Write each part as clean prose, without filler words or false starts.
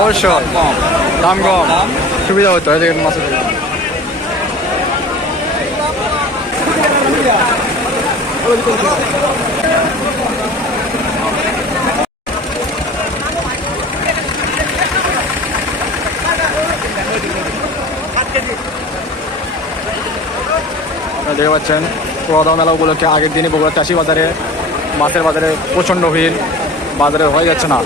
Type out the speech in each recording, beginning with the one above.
অবশ্যই দাম কম, সুবিধা হতো এদিকে মাছের থেকে। দেখতে পাচ্ছেন পুরোদা মেলা উপলক্ষে আগের দিনই বগুড়া চাষি বাজারে মাছের বাজারে প্রচণ্ড ভিড়, বাজারে হয়ে যাচ্ছে না।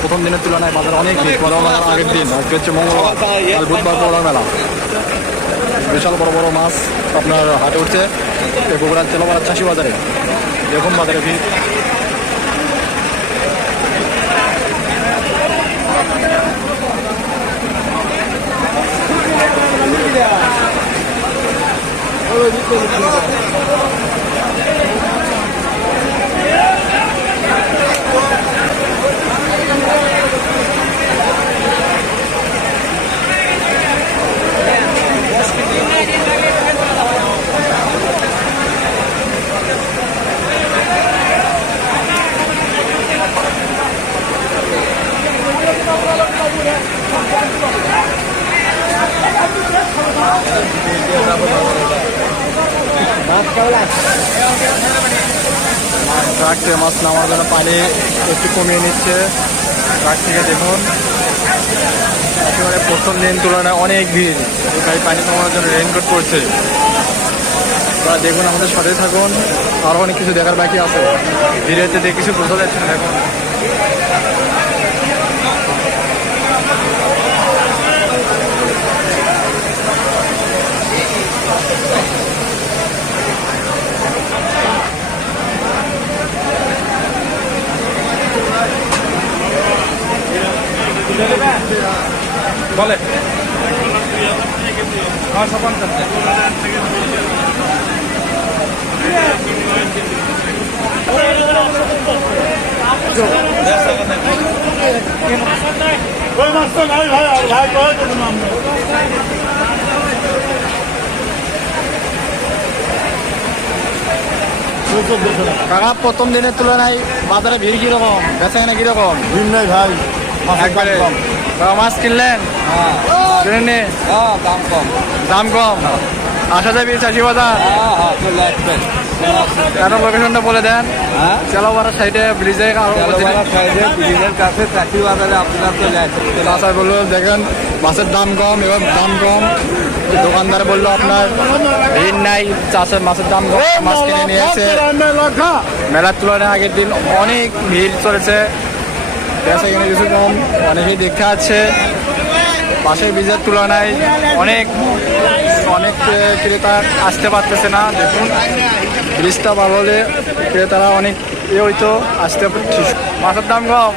প্রথম দিনের তুলনায় বাজারে অনেক ভিড়। পুরোদা মেলার আগের দিন আজকে হচ্ছে মঙ্গলবার, আর বুধবার পুরোদা মেলা। বিশাল বড় বড় মাছ আপনার হাটে উঠছে বগুড়ার তেলাপাড়ার চাষি বাজারে। দেখুন বাজারে ভিড়। ট্রাক থেকে মাছ নামার জন্য পানি একটু কমিয়ে নিচ্ছে ট্রাক থেকে। দেখুন একেবারে প্রথম দিন তুলনায় অনেক ভিড়। গাড়ি পানি কমানোর জন্য রেইনকোট করছে। তারা দেখুন, আমাদের সাথে থাকুন, আরও অনেক কিছু দেখার বাকি আছে। ধীরে ধীরে কিছু বোঝা যাচ্ছে না। দেখুন বলে কাকা, প্রথম দিনের তুলনায় বাজারে ভিড় কিরকম, বেচাকেনা কিরকম? ভিড় নাই ভাই, একবারে মাছ কিনলেন? কিনে দাম কম। দাম কম, আসা যাবে চাষি বাজার। কেন লোকেশনটা বলে দেন। চেলাপাড়ার সাইডে ব্রিজের ব্রিজের কাছে চাষি বাজারে আপনারা চলে আসেন। চাষা বললো দেখেন মাছের দাম কম, এবার দাম কম। দোকানদার বললো আপনার ভিড় নাই, চাষের মাছের দাম কম, মাছ কিনে নিয়েছে। মেলার তুলনায় আগের দিন অনেক ভিড় চলেছে, বেচাকেনা কিছু কম, অনেকেই দেখতে আছে। পাশের ব্রিজের তুলনায় অনেক অনেক ক্রেতা আসতে পারতেছে না। দেখুন ব্রিজটা ভালো হলে ক্রেতারা অনেক হইতো আসতে। মাছের দাম কম।